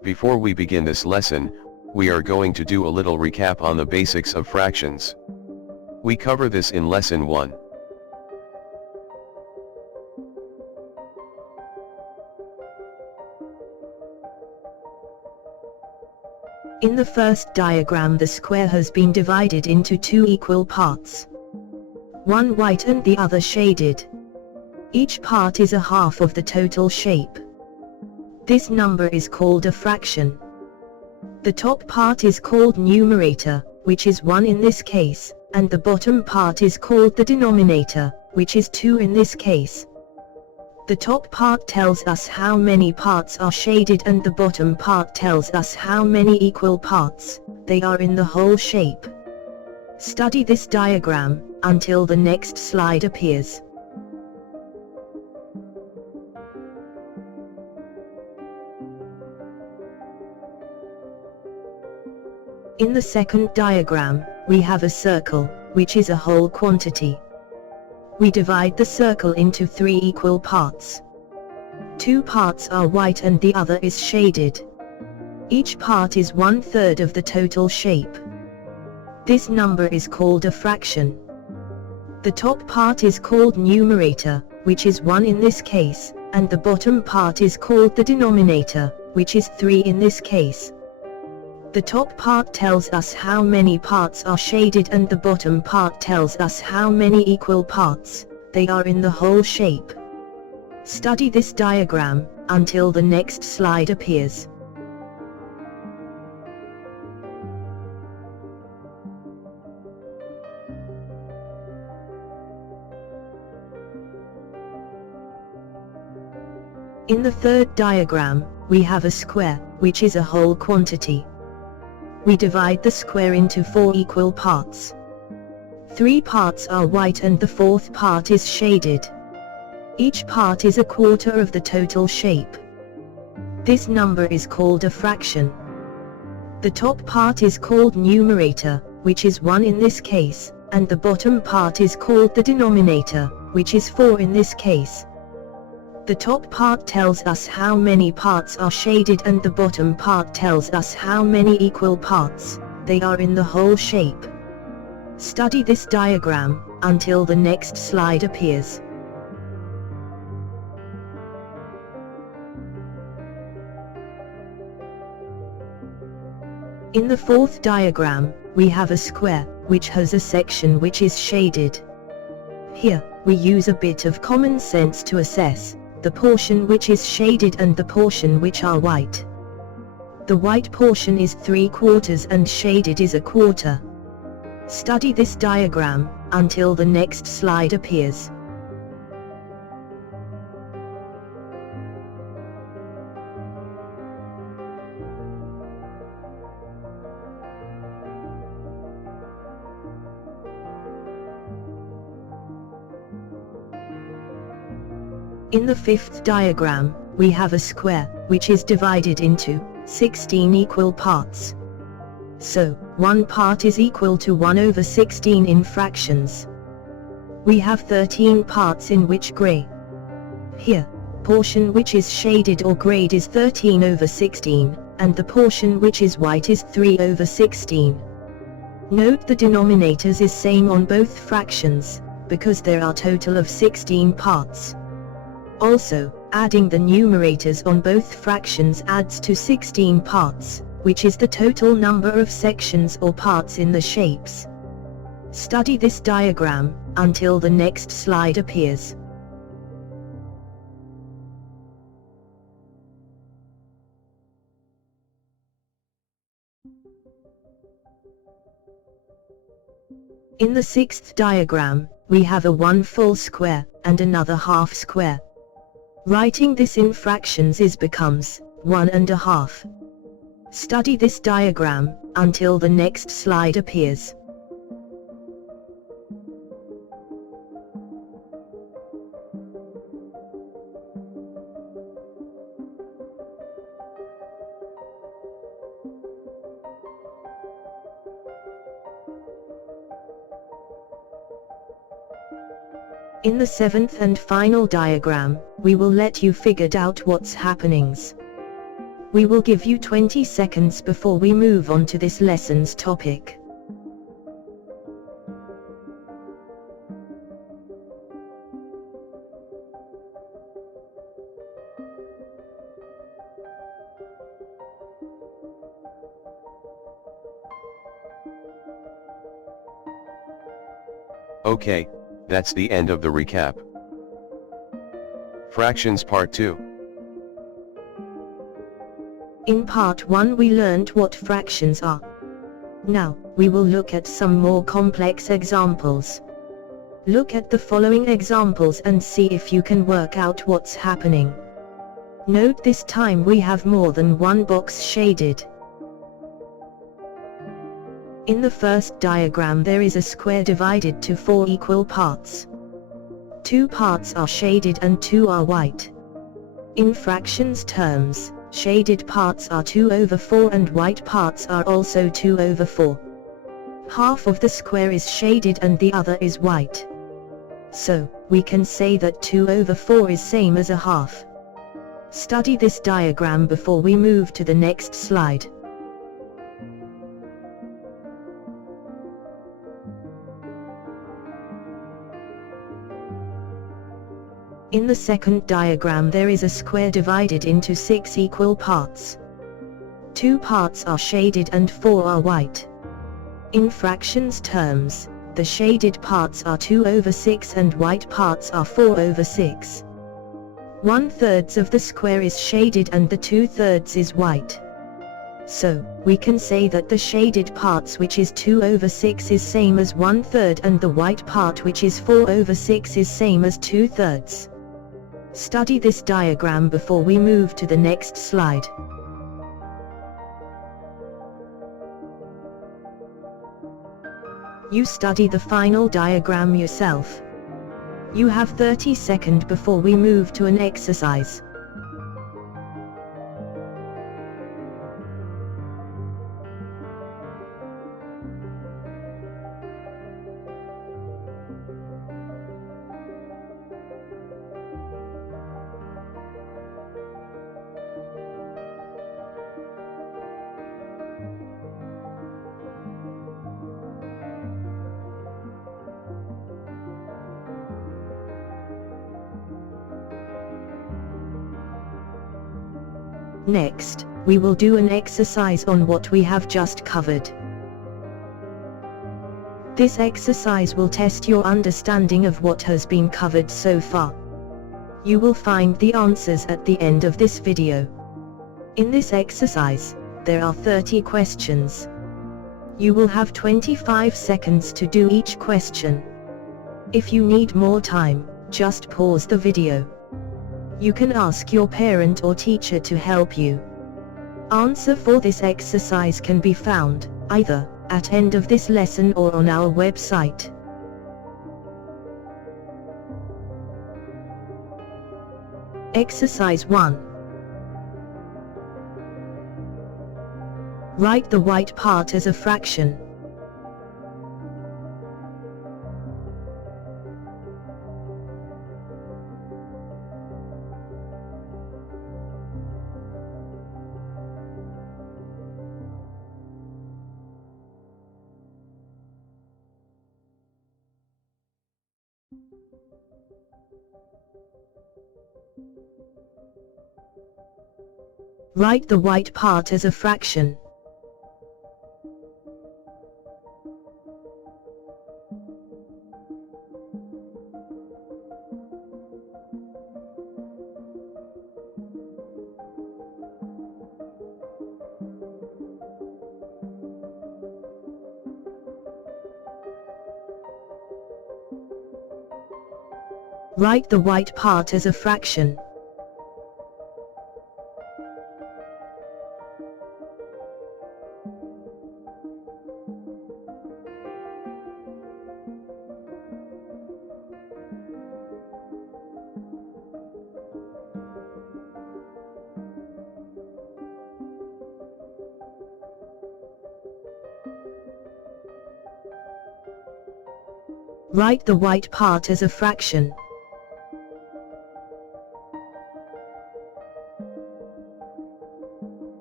Before we begin this lesson, we are going to do a little recap on the basics of fractions. We cover this in lesson 1. In the first diagram, the square has been divided into two equal parts. One white and the other shaded. Each part is a half of the total shape. This number is called a fraction. The top part is called numerator, which is 1 in this case, and the bottom part is called the denominator, which is 2 in this case. The top part tells us how many parts are shaded and the bottom part tells us how many equal parts they are in the whole shape. Study this diagram until the next slide appears. In the second diagram, we have a circle, which is a whole quantity. We divide the circle into 3 equal parts. 2 parts are white and the other is shaded. Each part is 1/3 of the total shape. This number is called a fraction. The top part is called numerator, which is 1 in this case, and the bottom part is called the denominator, which is 3 in this case. The top part tells us how many parts are shaded and the bottom part tells us how many equal parts they are in the whole shape. Study this diagram until the next slide appears. In the third diagram, we have a square, which is a whole quantity. We divide the square into 4 equal parts. 3 parts are white and the 4th part is shaded. Each part is 1/4 of the total shape. This number is called a fraction. The top part is called numerator, which is 1 in this case, and the bottom part is called the denominator, which is 4 in this case. The top part tells us how many parts are shaded and the bottom part tells us how many equal parts they are in the whole shape. Study this diagram until the next slide appears. In the fourth diagram, we have a square, which has a section which is shaded. Here, we use a bit of common sense to assess the portion which is shaded and the portion which are white. The white portion is 3/4 and shaded is 1/4. Study this diagram until the next slide appears. In the fifth diagram, we have a square, which is divided into 16 equal parts. So, 1 part is equal to 1/16 in fractions. We have 13 parts in which gray. Here, portion which is shaded or grayed is 13/16, and the portion which is white is 3/16. Note the denominators is same on both fractions, because there are total of 16 parts. Also, adding the numerators on both fractions adds to 16 parts, which is the total number of sections or parts in the shapes. Study this diagram until the next slide appears. In the sixth diagram, we have a 1 full square and another half square. Writing this in fractions becomes 1/2. Study this diagram until the next slide appears. In the seventh and final diagram, we will let you figure out what's happenings. We will give you 20 seconds before we move on to this lesson's topic. Okay, that's the end of the recap. Fractions Part 2. In Part 1 we learned what fractions are. Now, we will look at some more complex examples. Look at the following examples and see if you can work out what's happening. Note this time we have more than one box shaded. In the first diagram there is a square divided to 4 equal parts. 2 parts are shaded and 2 are white. In fractions terms, shaded parts are 2/4 and white parts are also 2/4. Half of the square is shaded and the other is white. So, we can say that 2/4 is same as a half. Study this diagram before we move to the next slide. In the second diagram there is a square divided into 6 equal parts. 2 parts are shaded and 4 are white. In fractions terms, the shaded parts are 2/6 and white parts are 4/6. 1/3 of the square is shaded and the 2/3 is white. So, we can say that the shaded parts which is 2/6 is same as 1/3 and the white part which is 4/6 is same as 2/3. Study this diagram before we move to the next slide. You study the final diagram yourself. You have 30 seconds before we move to an exercise. Next, we will do an exercise on what we have just covered. This exercise will test your understanding of what has been covered so far. You will find the answers at the end of this video. In this exercise, there are 30 questions. You will have 25 seconds to do each question. If you need more time, just pause the video. You can ask your parent or teacher to help you. Answer for this exercise can be found, either, at end of this lesson or on our website. Exercise 1. Write the white part as a fraction. Write the white part as a fraction. Write the white part as a fraction. Write the white part as a fraction.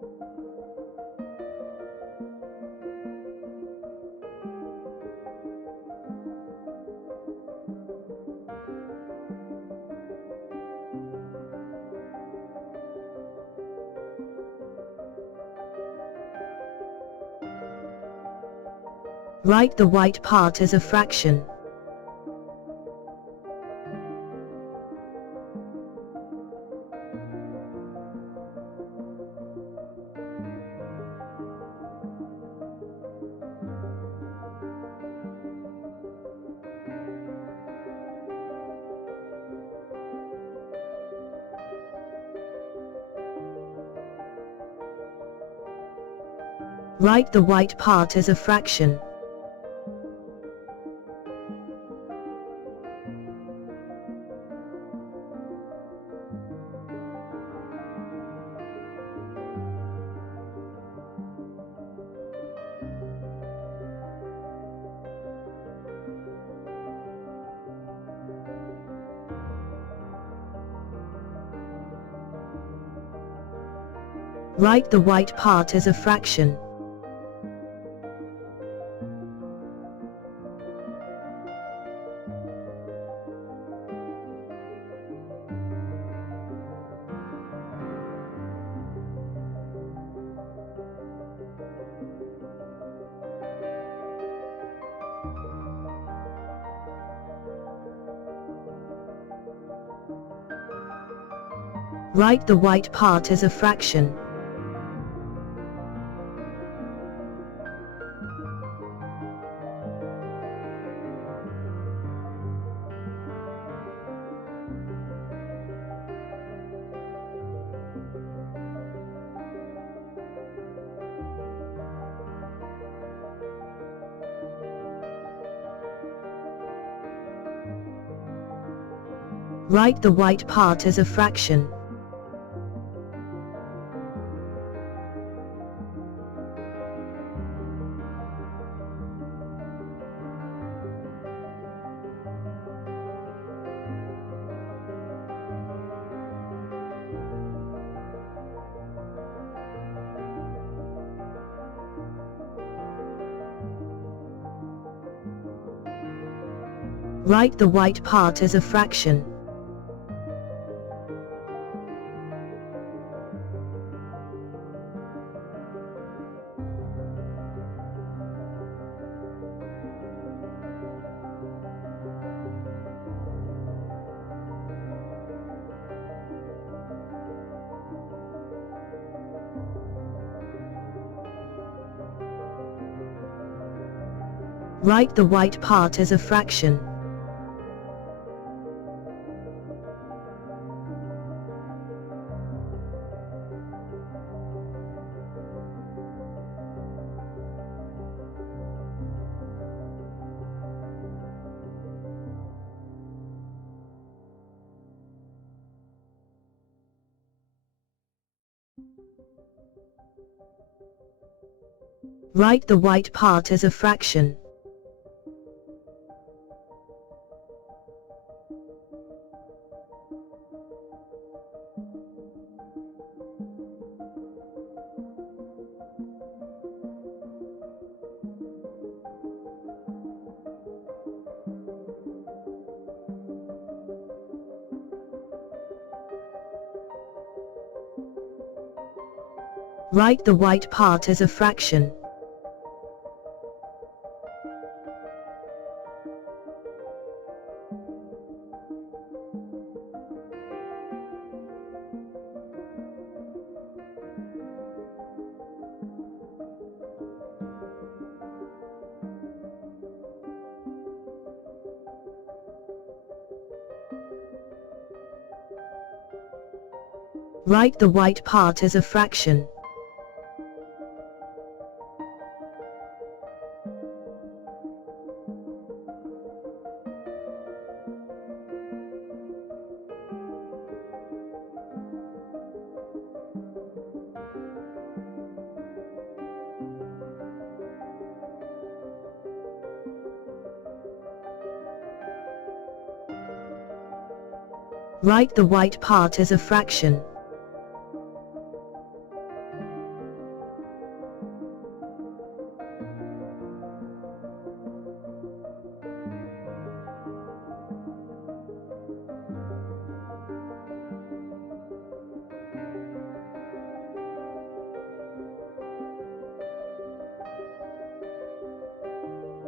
Write the white part as a fraction. Write the white part as a fraction. Write the white part as a fraction. Write the white part as a fraction. Write the white part as a fraction. Write the white part as a fraction. Write the white part as a fraction. Write the white part as a fraction. Write the white part as a fraction. Write the white part as a fraction. Write the white part as a fraction.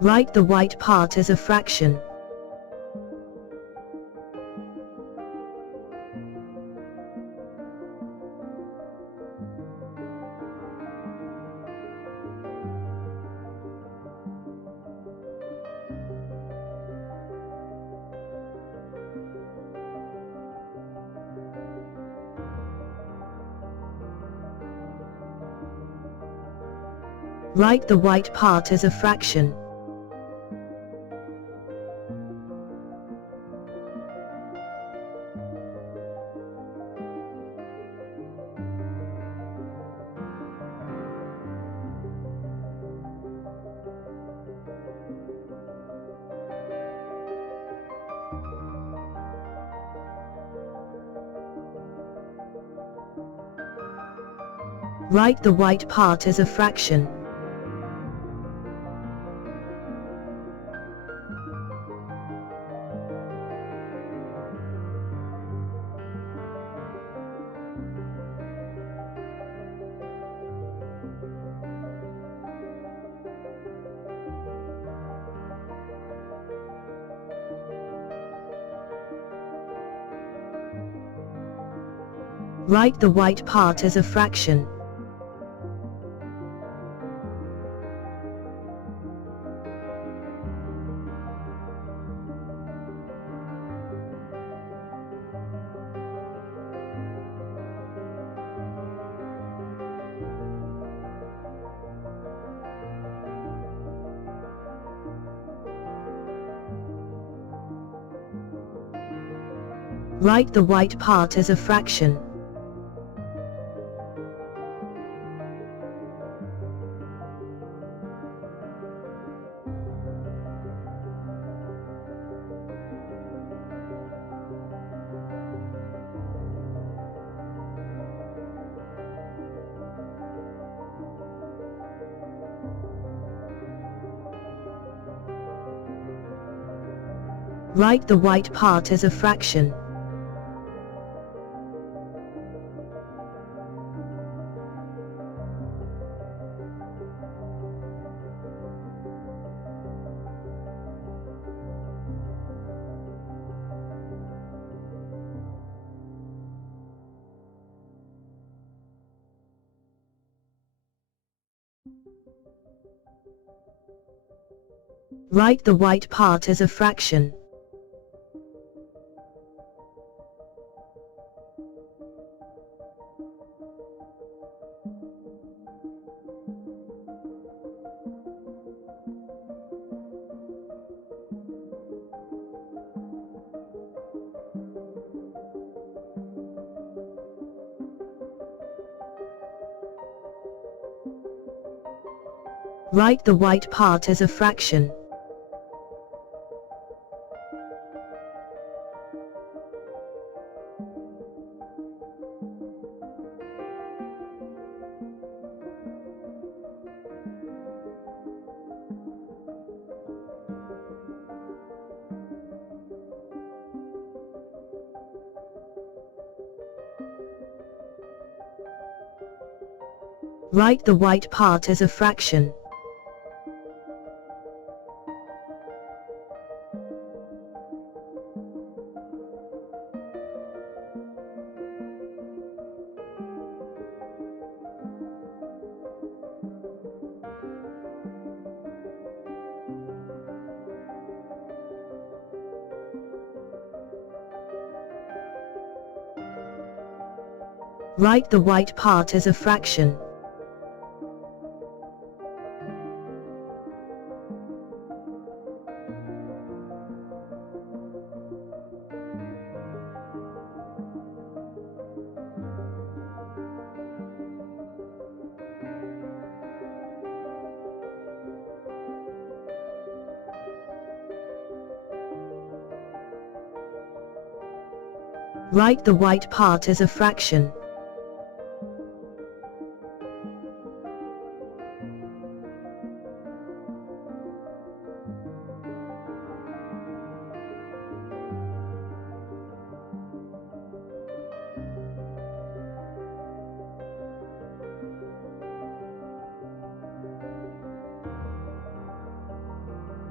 Write the white part as a fraction. Write the white part as a fraction. Write the white part as a fraction. Write the white part as a fraction. Write the white part as a fraction. Write the white part as a fraction. Write the white part as a fraction. Write the white part as a fraction. Write the white part as a fraction. Write the white part as a fraction. Write the white part as a fraction.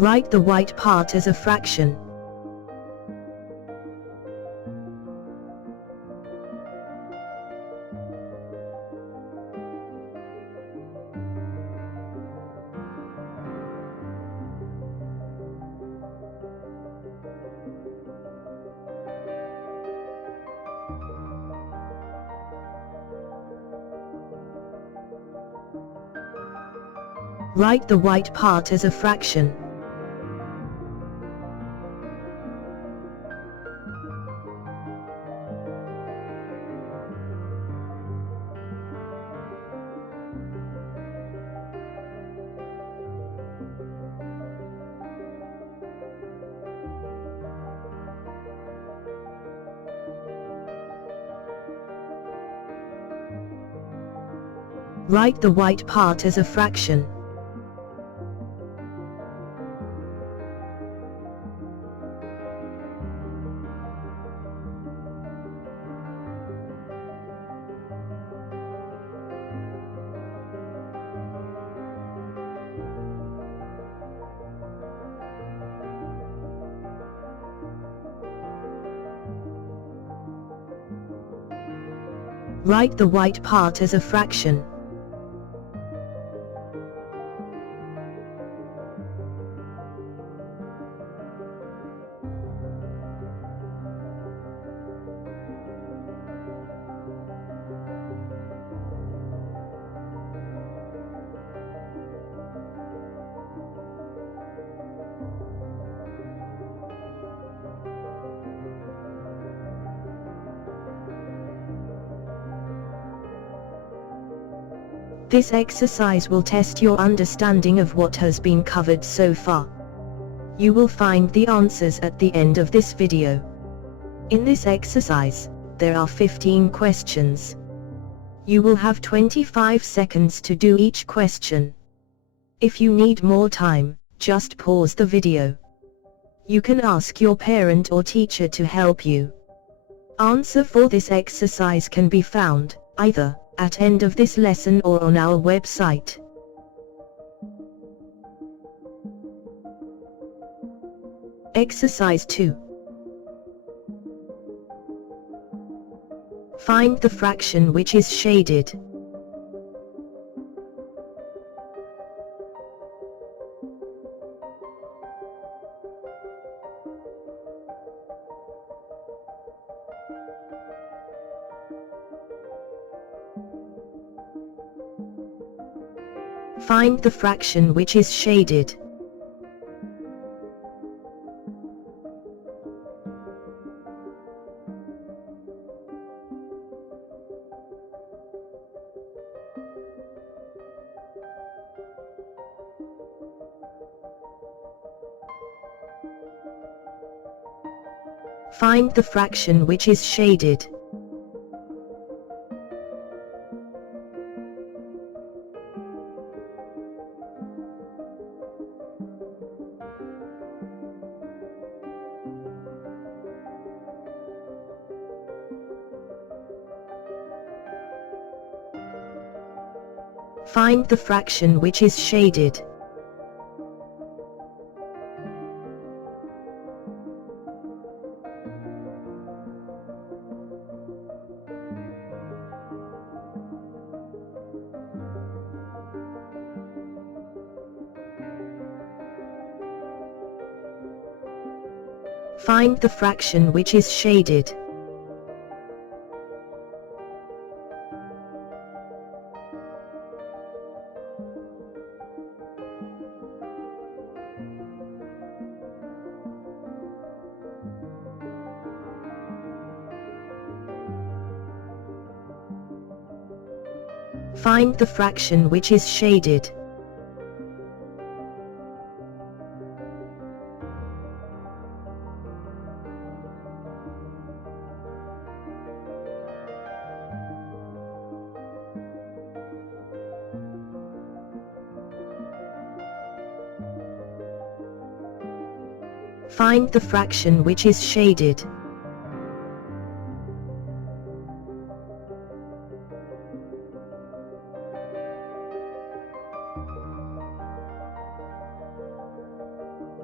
Write the white part as a fraction. Write the white part as a fraction. Write the white part as a fraction. Write the white part as a fraction. This exercise will test your understanding of what has been covered so far. You will find the answers at the end of this video. In this exercise, there are 15 questions. You will have 25 seconds to do each question. If you need more time, just pause the video. You can ask your parent or teacher to help you. Answer for this exercise can be found, either at end of this lesson or on our website. Exercise 2. Find the fraction which is shaded. Find the fraction which is shaded. Find the fraction which is shaded. Find the fraction which is shaded. Find the fraction which is shaded. Find the fraction which is shaded. Find the fraction which is shaded.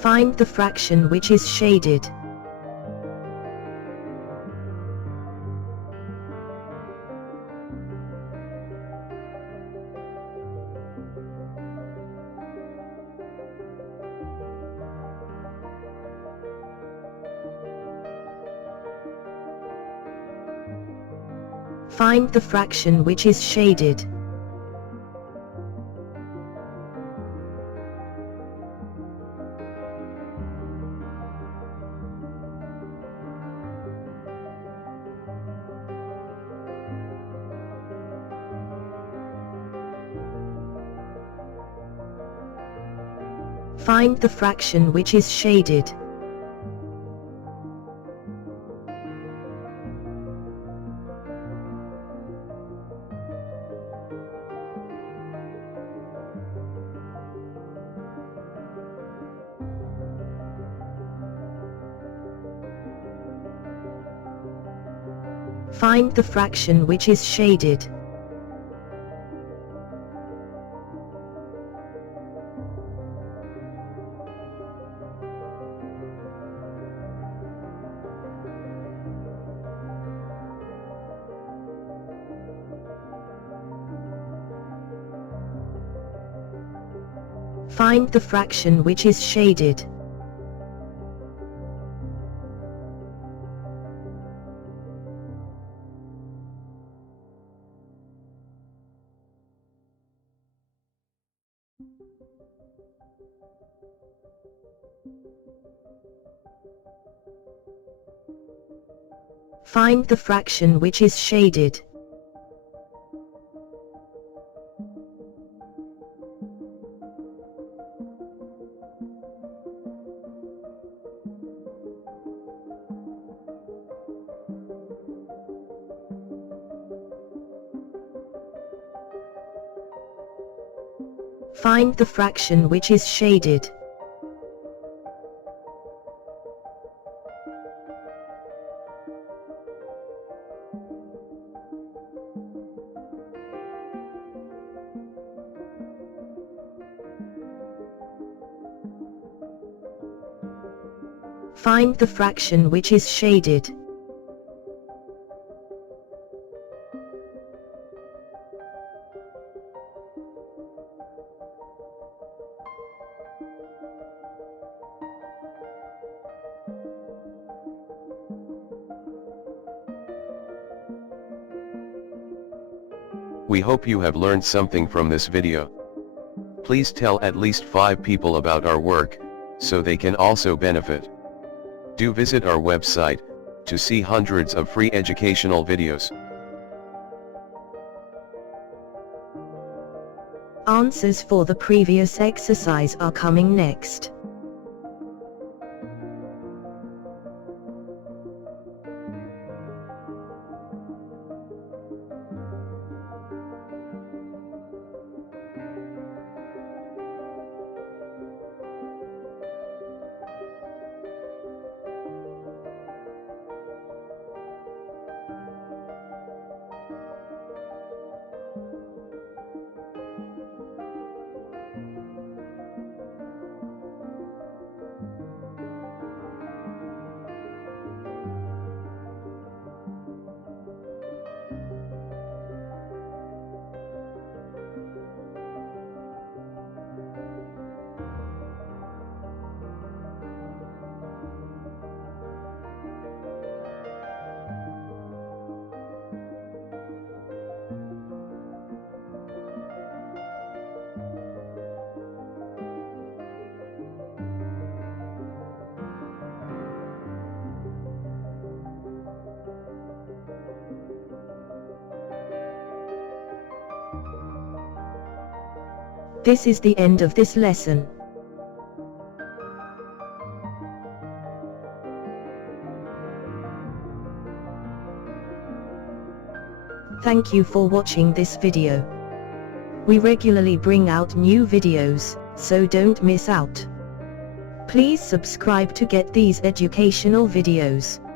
Find the fraction which is shaded. Find the fraction which is shaded. Find the fraction which is shaded. Find the fraction which is shaded. Find the fraction which is shaded. Find the fraction which is shaded. Find the fraction which is shaded. Find the fraction which is shaded. We hope you have learned something from this video. Please tell at least 5 people about our work, so they can also benefit. Do visit our website, to see hundreds of free educational videos. Answers for the previous exercise are coming next. This is the end of this lesson. Thank you for watching this video. We regularly bring out new videos, so don't miss out. Please subscribe to get these educational videos.